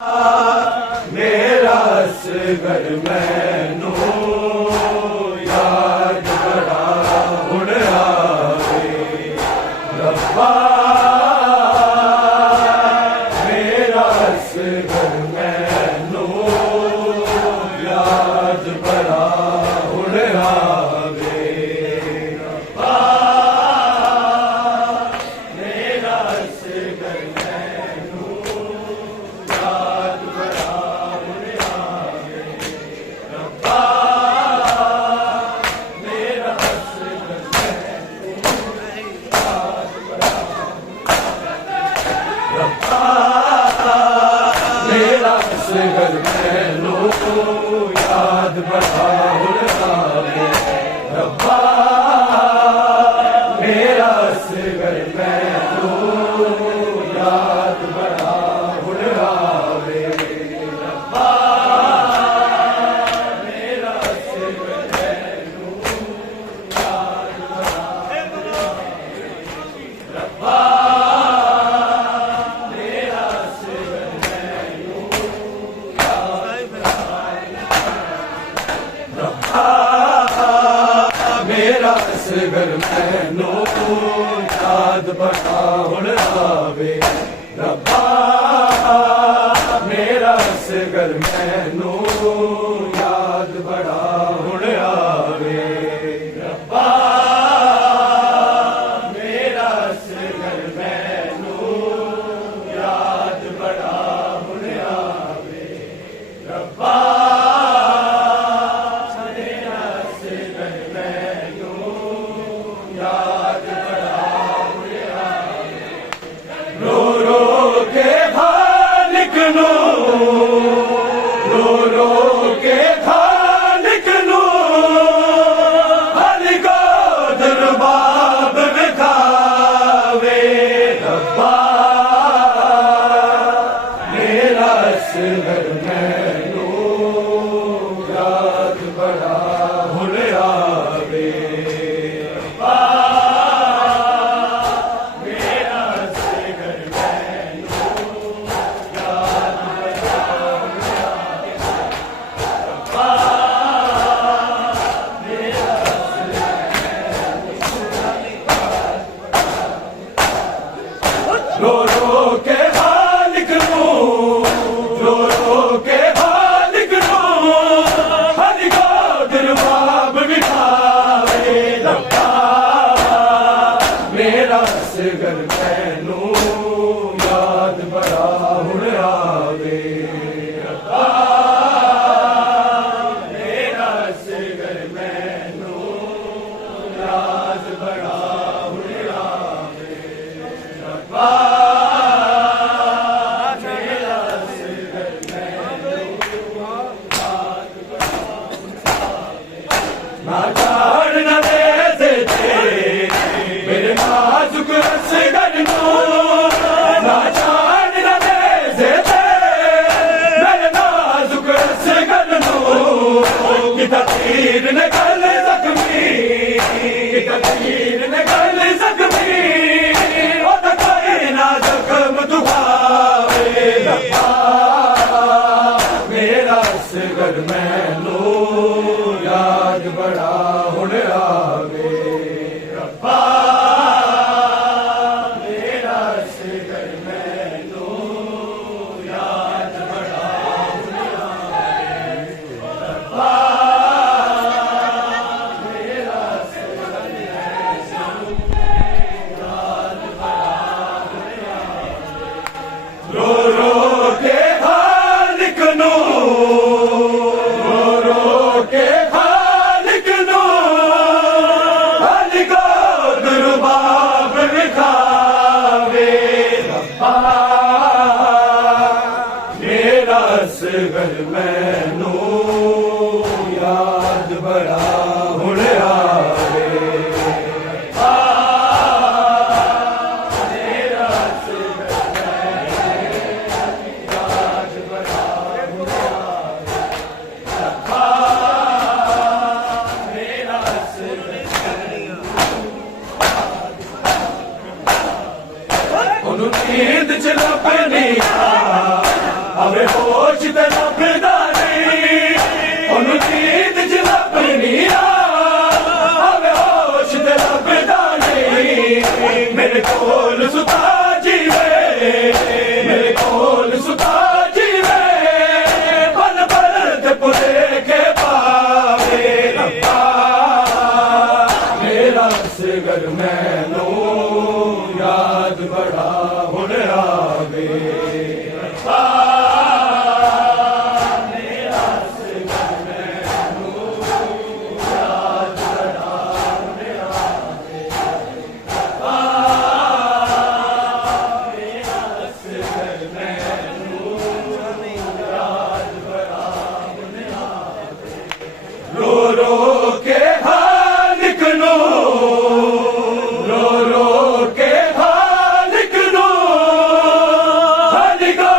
मेरा असगर मैनू याद बड़ा हुण आवे रब्बा। मेरा असगर मैनू याद बड़ा हुण आवे रब्बा। मेरा असगर मेरा असगर मैनू याद बड़ा हुण आवे रब्बा। मेरा असगर मैनू याद बड़ा हुण आवे रब्बा। मेरा असगर मैनू याद बड़ा रब्बा। मेरा असगर मैनू याद बड़ा हुण आवे रब्बा। मेरा असगर मैनू याद बड़ा हुण आवे रब्बा। मेरा असगर मैनू याद बड़ा हुण आवे रब्बा। रो रो के खालिक नू हली को दरबाब विखावे रब्बा। मेरा असगर मैनू याद बड़ा हुण आवे रब्बा। मेरा असगर मैनू याद रो रो के खालिक नू रो रो के खालिक नू हली को दरबाब विखावे रब्बा। मेरा असगर मैनू याद बड़ा हुण आवे रब्बा। मेरा असगर मैनू याद बड़ा हुण आवे रब्बा। ना जान न दे मेरे नाजुक असगर नू। ना जान न दे मेरे नाजुक असगर नू। किता तीर निकल जख्मी किता तीर निकल जख्मी ओ तो कोई ना जख्म दुखावे रब्बा। मेरा असगर मैनू याद बड़ा हुण आवे रब्बा। मेरा असगर मैनू याद बड़ा हुण आवे रब्बा। मेरा असगर मैनू याद बड़ा हुण आवे रो रो के खालिक नू रो रो के खालिक नू हली को दरबाब विखावे रब्बा। मेरा असगर मैनू याद बड़ा हुण आवे रब्बा। मेरा असगर मैनू याद बड़ा हुण आवे रब्बा। मेरा असगर नींद च लपनी आवे होश ते लभदा नहीं ओनू नींद च लभनी आवे होश ते लभदा नहीं मेरे कोल सुता जीवे मेरे कोल सुता जीवे पल पल ते भुलेखे पावे रब्बा मेरा असगर मैनू याद बड़ा हुण आवे रो रो के हालिक नो रो रो के हालिक नो हालिका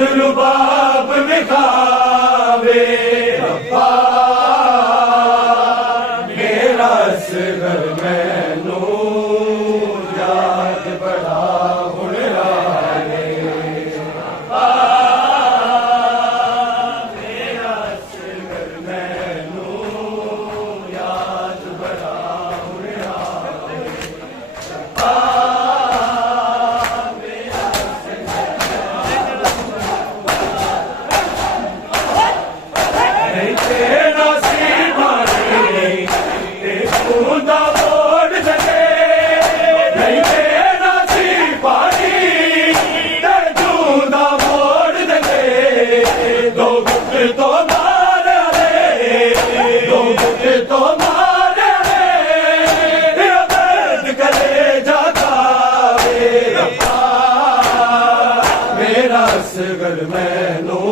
दुलबाब विखावे अब्बा मेरा असगर मैनू याद बड़ा हुण आवे मेरा असगर मैनू याद बड़ा हुण आवे नहीं तेरा सीमानी ते बूंदा मोड़ सके नहीं तेरा सीमानी ते बूंदा मोड़ सके दो गुट तो मार ले दो गुट तो मार ले दर्द करे जाता वे रब्बा मेरा असगर मैनू